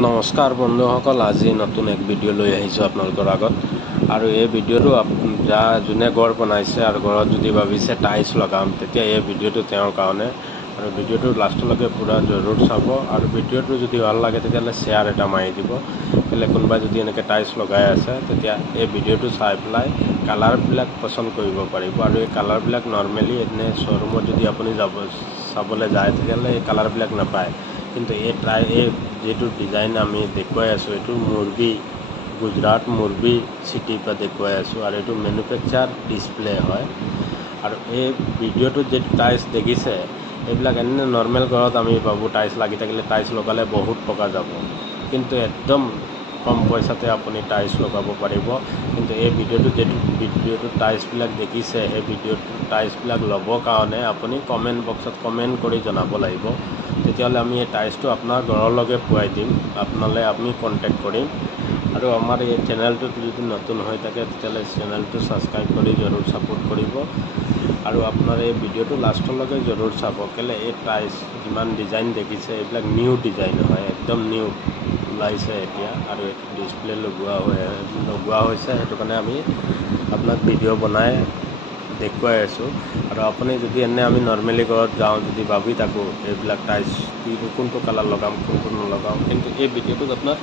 নমস্কাৰ বন্ধুসকল, আজি নতুন এক ভিডিঅ' লৈ আহিছোঁ আপোনালোকৰ আগত। আৰু এই ভিডিঅ'টো যোনে ঘৰ বনাইছে আৰু ঘৰত যদি ভাবিছে টাইলছ লগাম, তেতিয়া এই ভিডিঅ'টো তেওঁৰ কাৰণে। আৰু ভিডিঅ'টো লাষ্টলৈকে পূৰা জৰুৰ চাব। আৰু ভিডিঅ'টো যদি ভাল লাগে তেতিয়াহ'লে শ্বেয়াৰ এটা মাৰি দিব। কেলৈ কোনোবাই যদি এনেকৈ টাইলছ লগাই আছে, তেতিয়া এই ভিডিঅ'টো চাই পেলাই কালাৰবিলাক পচন্দ কৰিব পাৰিব। আৰু এই কালাৰবিলাক নৰ্মেলি এনে শ্ব'ৰুমত যদি আপুনি চাবলৈ যায়, তেতিয়াহ'লে এই কালাৰবিলাক নাপায়। কিন্তু এই যেটো ডিজাইন আমি দেখুৱাই আছোঁ, এইটো গুজৰাট মুৰবী চিটিৰ পৰা দেখুৱাই আছোঁ। আৰু এইটো মেনুফেকচাৰ ডিছপ্লে হয়। আৰু এই ভিডিঅ'টোত যেটো টাইলছ দেখিছে, এইবিলাক এনে নৰ্মেল ঘৰত আমি ভাবোঁ টাইলছ লাগি থাকিলে টাইলছ লগালে বহুত টকা যাব, কিন্তু একদম কম পইচাতে আপুনি টাইলছ লগাব পাৰিব। কিন্তু এই ভিডিঅ'টোত টাইলছবিলাক দেখিছে, সেই ভিডিঅ'টোত টাইলছবিলাক ল'বৰ কাৰণে আপুনি কমেণ্ট বক্সত কমেণ্ট কৰি জনাব লাগিব। তেতিয়াহ'লে আমি এই টাইলছটো আপোনাৰ ঘৰলৈকে পোৱাই দিম, আপোনালৈ আমি কণ্টেক্ট কৰিম। আৰু আমাৰ এই চেনেলটোত যদি নতুন হৈ থাকে, তেতিয়াহ'লে চেনেলটো ছাবস্ক্ৰাইব কৰি জৰুৰ ছাপোৰ্ট কৰিব। আৰু আপোনাৰ এই ভিডিঅ'টো লাষ্টলৈকে জৰুৰ চাব। কেলৈ এই টাইলছ যিমান ডিজাইন দেখিছে, এইবিলাক নিউ ডিজাইন হয়, একদম নিউ ওলাইছে এতিয়া। আৰু এইটো ডিছপ্লে লগোৱা হৈছে, সেইটো কাৰণে আমি আপোনাক ভিডিঅ' বনাই দেখুৱাই আছোঁ। আৰু আপুনি যদি আমি নৰ্মেলি ঘৰত যাওঁ, যদি ভাবি থাকোঁ এইবিলাক টাইলছ কোনটো কালাৰ লগাম, কোনটো নলগাম, কিন্তু এই ভিডিঅ'টোত আপোনাৰ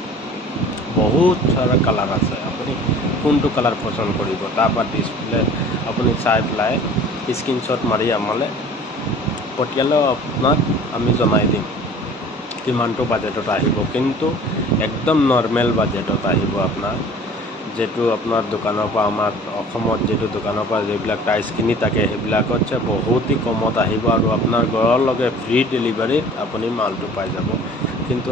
বহুত সাৰা কালাৰ আছে। আপুনি কোনটো কালাৰ পচন্দ কৰিব, তাৰপৰা ডিছপ্লে আপুনি চাই পেলাই স্ক্ৰীনশ্বট মাৰি আমালৈ পঠিয়ালেও আপোনাক আমি জনাই দিম কিমানটো বাজেটত আহিব। কিন্তু একদম নৰ্মেল বাজেটত আহিব আপোনাৰ, যেটো আপোনাৰ দোকানৰ পৰা, আমাৰ অসমত যেটো দোকানৰ পৰা যিবিলাক টাইলছ কিনি থাকে, সেইবিলাকতছে বহুতেই কমত আহিব। আৰু আপোনাৰ ঘৰলৈকে ফ্ৰী ডেলিভাৰীত আপুনি মালটো পাই যাব। কিন্তু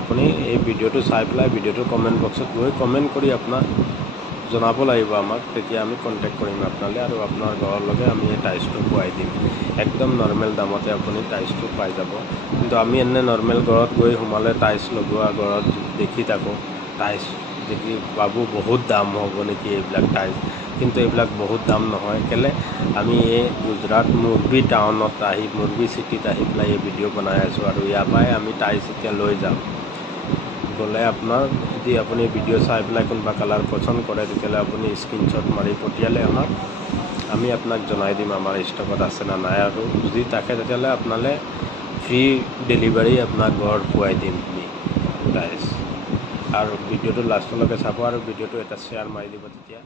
আপুনি এই ভিডিঅ'টো চাই পেলাই ভিডিঅ'টো কমেণ্ট বক্সত গৈ কমেণ্ট কৰি আপোনাক জনাব লাগিব আমাক, তেতিয়া আমি কণ্টেক্ট কৰিম আপোনালৈ। আৰু আপোনাৰ ঘৰলৈকে আমি এই টাইলছটো পোৱাই দিম। একদম নৰ্মেল দামতে আপুনি টাইলছটো পাই যাব। কিন্তু আমি এনে নৰ্মেল ঘৰত গৈ সোমালে টাইলছ লগোৱা ঘৰত দেখি থাকোঁ, টাইলছ দেখি ভাবোঁ বহুত দাম হ'ব নেকি এইবিলাক টাইলছ, কিন্তু এইবিলাক বহুত দাম নহয়। কেলৈ আমি এই গুজৰাট মুৰবী টাউনত মুৰবী চিটিত আহি পেলাই এই ভিডিঅ' বনাই আছোঁ। আৰু ইয়াৰ পৰাই আমি টাইলছ এতিয়া লৈ যাম। গ'লে আপোনাৰ যদি আপুনি ভিডিঅ' চাই পেলাই কোনোবা কালাৰ পচন্দ কৰে, তেতিয়াহ'লে আপুনি স্ক্ৰীনশ্বট মাৰি পঠিয়ালে আমি আপোনাক জনাই দিম আমাৰ ষ্টকত আছে নে নাই। আৰু যদি থাকে তেতিয়াহ'লে আপোনালৈ ফ্ৰী ডেলিভাৰী আপোনাক ঘৰত পোৱাই দিম টাইলছ। আৰু ভিডিঅ'টো লাষ্টলৈকে চাব, আৰু ভিডিঅ'টো এটা শ্বেয়াৰ মাৰি দিব তেতিয়া।